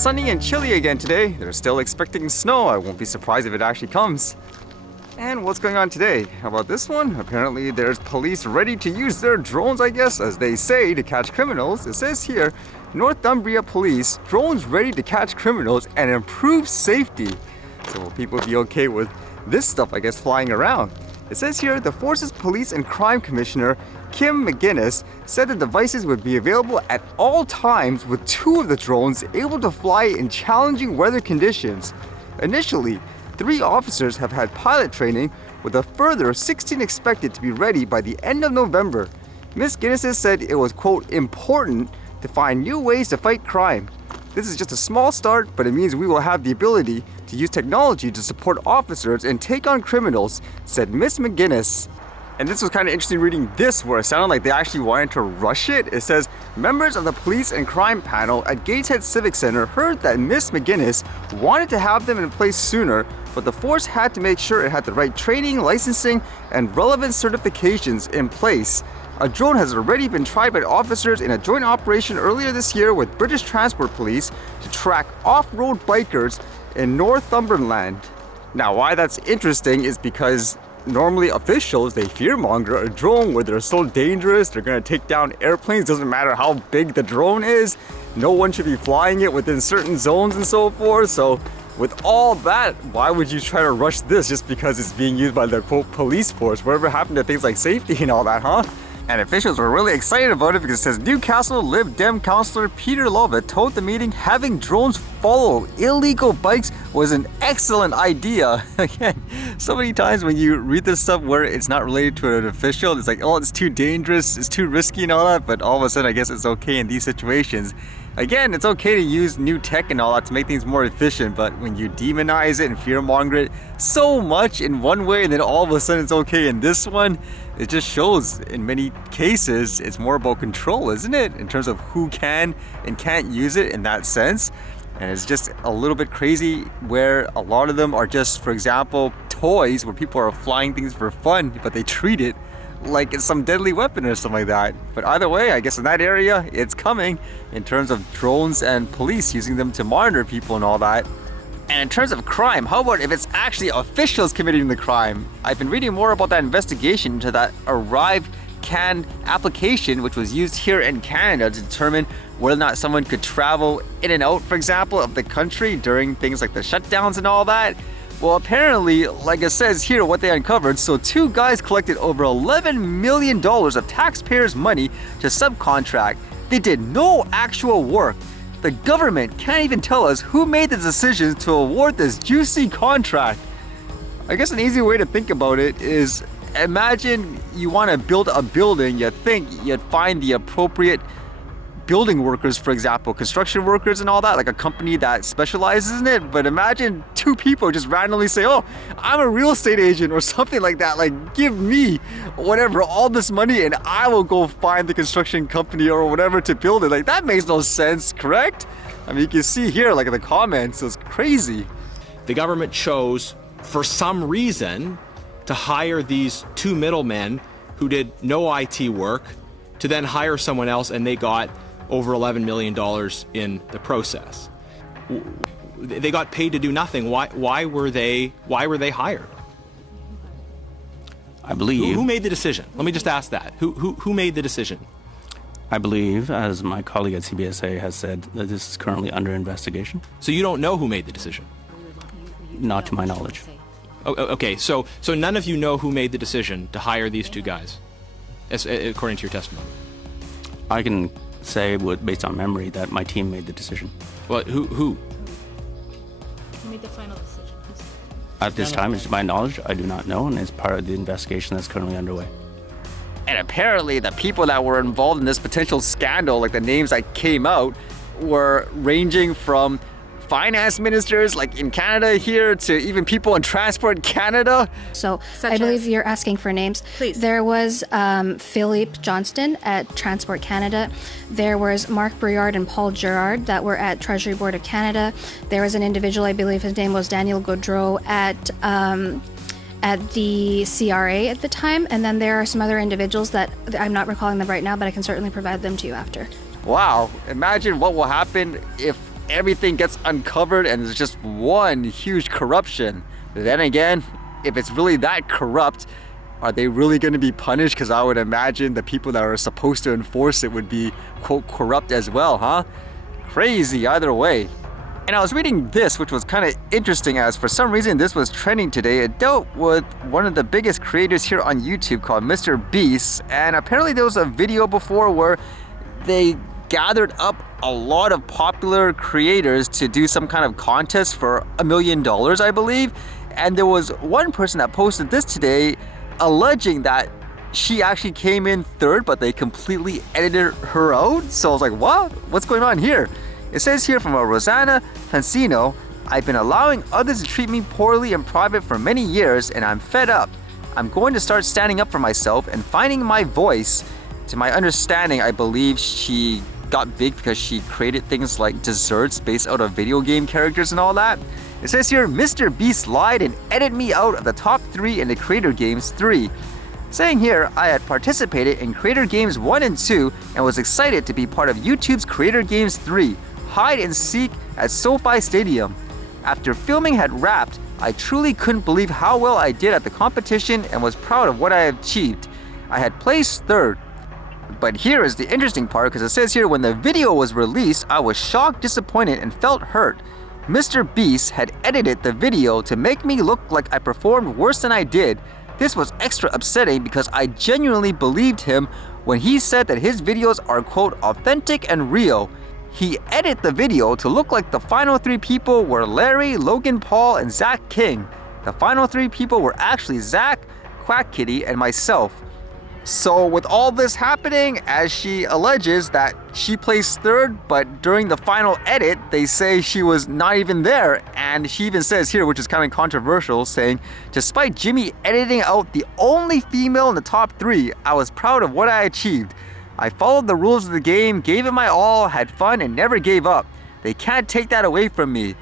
sunny and chilly again today. They're still expecting snow. I won't be surprised if it actually comes. And what's going on today? How about this one? Apparently there's police ready to use their drones, I guess, as they say, to catch criminals. It says here, Northumbria police, drones ready to catch criminals and improve safety. So will people be okay with this stuff, I guess, flying around? It says here, the Force's Police and Crime Commissioner, Kim McGuinness, said the devices would be available at all times, with 2 of the drones able to fly in challenging weather conditions. Initially, 3 officers have had pilot training, with a further 16 expected to be ready by the end of November. Ms. Guinness said it was, quote, important to find new ways to fight crime. This is just a small start, but it means we will have the ability to use technology to support officers and take on criminals, said Ms. McGuinness. And this was kind of interesting reading this, where it sounded like they actually wanted to rush it. It says, members of the police and crime panel at Gateshead Civic Center heard that Ms. McGuinness wanted to have them in place sooner, but the force had to make sure it had the right training, licensing, and relevant certifications in place. A drone has already been tried by officers in a joint operation earlier this year with British Transport Police to track off-road bikers in Northumberland. Now, why that's interesting is because normally officials, they fearmonger a drone where they're so dangerous, they're gonna take down airplanes, doesn't matter how big the drone is. No one should be flying it within certain zones and so forth. So with all that, why would you try to rush this just because it's being used by the quote police force? Whatever happened to things like safety and all that, huh? And officials were really excited about it because it says Newcastle Lib Dem councillor Peter Lovett told the meeting having drones follow illegal bikes was an excellent idea. Again, so many times when you read this stuff where it's not related to an official, it's like, oh, it's too dangerous, it's too risky and all that, but all of a sudden I guess it's okay in these situations. Again, it's okay to use new tech and all that to make things more efficient, but when you demonize it and fearmonger it so much in one way and then all of a sudden it's okay in this one, it just shows in many cases it's more about control, isn't it? In terms of who can and can't use it in that sense. And it's just a little bit crazy where a lot of them are just, for example, toys where people are flying things for fun, but they treat it like it's some deadly weapon or something like that. But either way, I guess in that area, it's coming in terms of drones and police using them to monitor people and all that. And in terms of crime, how about if it's actually officials committing the crime? I've been reading more about that investigation into that ArriveCan application, which was used here in Canada to determine whether or not someone could travel in and out, for example, of the country during things like the shutdowns and all that. Well, apparently, like it says here, what they uncovered, so 2 guys collected over $11 million of taxpayers' money to subcontract. They did no actual work. The government can't even tell us who made the decision to award this juicy contract. I guess an easy way to think about it is, imagine you want to build a building, you think you'd find the appropriate building workers, for example, construction workers and all that, like a company that specializes in it. But imagine 2 people just randomly say, oh, I'm a real estate agent or something like that. Like, give me whatever, all this money and I will go find the construction company or whatever to build it. Like, that makes no sense, correct? I mean, you can see here, like in the comments, it's crazy. The government chose, for some reason, to hire these 2 middlemen who did no IT work to then hire someone else, and they got over $11 million in the process. They got paid to do nothing. Why were they hired? I believe. Who made the decision? Let me just ask that. Who made the decision? I believe, as my colleague at CBSA has said, that this is currently under investigation. So you don't know who made the decision? Not to my knowledge. Oh, okay, so none of you know who made the decision to hire these 2 guys, according to your testimony? I can say, based on memory, that my team made the decision. Well, who? Who made the final decision? At this time, to my knowledge, I do not know, and it's part of the investigation that's currently underway. And apparently the people that were involved in this potential scandal, like the names that came out, were ranging from finance ministers like in Canada here to even people in Transport Canada. So I believe you're asking for names. Please. There was Philippe Johnston at Transport Canada. There was Mark Briard and Paul Gerard that were at Treasury Board of Canada. There was an individual, I believe his name was Daniel Gaudreau at the CRA at the time. And then there are some other individuals that I'm not recalling them right now, but I can certainly provide them to you after. Wow, imagine what will happen if everything gets uncovered and there's just one huge corruption. But then again, if it's really that corrupt, are they really going to be punished? Because I would imagine the people that are supposed to enforce it would be, quote, corrupt as well, huh? Crazy either way. And I was reading this, which was kind of interesting, as for some reason this was trending today. It dealt with one of the biggest creators here on YouTube called Mr. Beast. And apparently there was a video before where they gathered up a lot of popular creators to do some kind of contest for $1 million, I believe. And there was one person that posted this today alleging that she actually came in third, but they completely edited her out. So I was like, what? What's going on here? It says here from a Rosanna Pansino, I've been allowing others to treat me poorly in private for many years and I'm fed up. I'm going to start standing up for myself and finding my voice. To my understanding, I believe she got big because she created things like desserts based out of video game characters and all that. It says here, Mr. Beast lied and edited me out of the top 3 in the Creator Games 3. Saying here, I had participated in Creator Games 1 and 2 and was excited to be part of YouTube's Creator Games 3, Hide and Seek at SoFi Stadium. After filming had wrapped, I truly couldn't believe how well I did at the competition and was proud of what I achieved. I had placed third. But here is the interesting part, because it says here, when the video was released, I was shocked, disappointed, and felt hurt. Mr. Beast had edited the video to make me look like I performed worse than I did. This was extra upsetting because I genuinely believed him when he said that his videos are, quote, authentic and real. He edited the video to look like the final 3 people were Larry, Logan Paul, and Zach King. The final 3 people were actually Zach, Quack Kitty, and myself. So with all this happening, as she alleges that she placed third, but during the final edit, they say she was not even there. And she even says here, which is kind of controversial, saying, despite Jimmy editing out the only female in the top 3, I was proud of what I achieved. I followed the rules of the game, gave it my all, had fun, and never gave up. They can't take that away from me.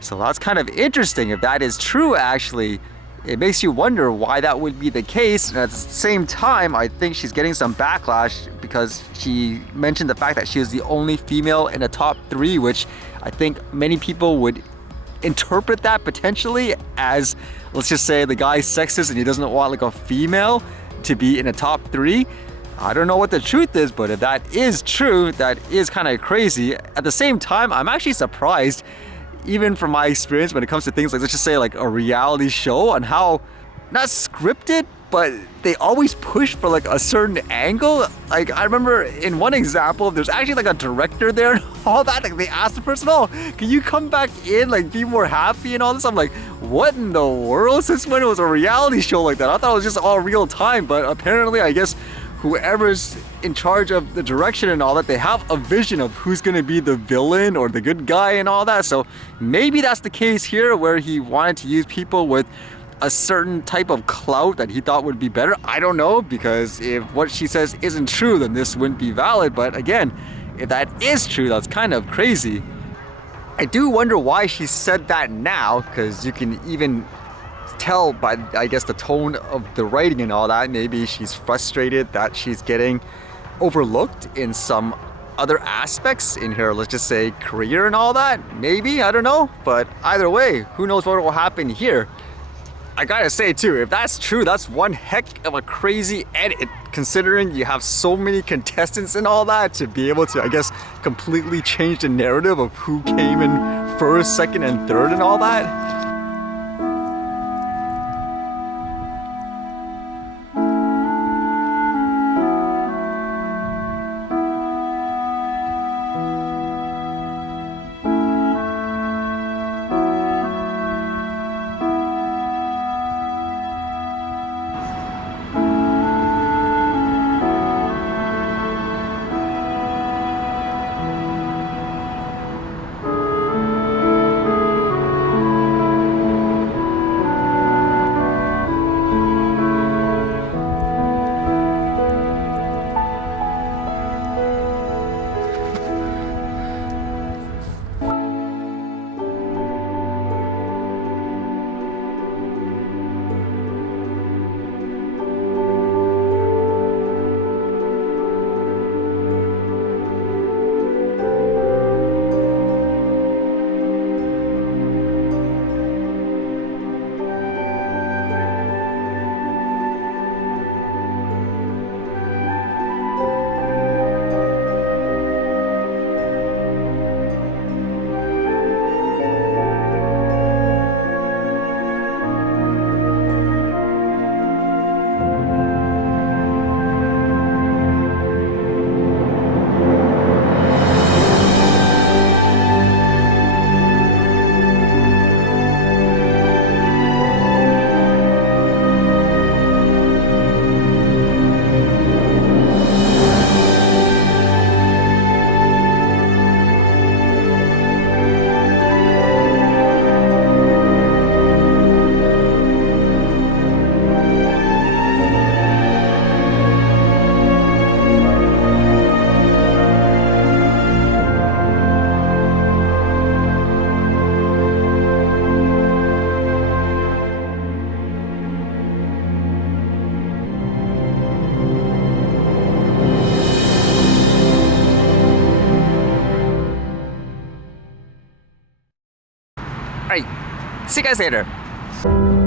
So that's kind of interesting if that is true, actually. It makes you wonder why that would be the case. And at the same time, I think she's getting some backlash because she mentioned the fact that she is the only female in the top 3, which I think many people would interpret that potentially as, let's just say the guy's sexist and he doesn't want like a female to be in the top 3. I don't know what the truth is, but if that is true, that is kind of crazy. At the same time, I'm actually surprised, even from my experience when it comes to things like, let's just say like a reality show, on how, not scripted, but they always push for like a certain angle. Like I remember in one example, there's actually like a director there and all that. Like they asked the person, oh, can you come back in, like be more happy and all this? I'm like, what in the world? Since when it was a reality show like that? I thought it was just all real time, but apparently I guess whoever's in charge of the direction and all that, they have a vision of who's going to be the villain or the good guy and all that. So maybe that's the case here, where he wanted to use people with a certain type of clout that he thought would be better. I don't know, because if what she says isn't true, then this wouldn't be valid. But again, if that is true, that's kind of crazy. I do wonder why she said that now, because you can even tell by, I guess, the tone of the writing and all that. Maybe she's frustrated that she's getting overlooked in some other aspects in her, let's just say, career and all that. Maybe, I don't know. But either way, who knows what will happen here. I gotta say too, if that's true, that's one heck of a crazy edit, considering you have so many contestants and all that, to be able to, I guess, completely change the narrative of who came in first, second, and third and all that. you guys later.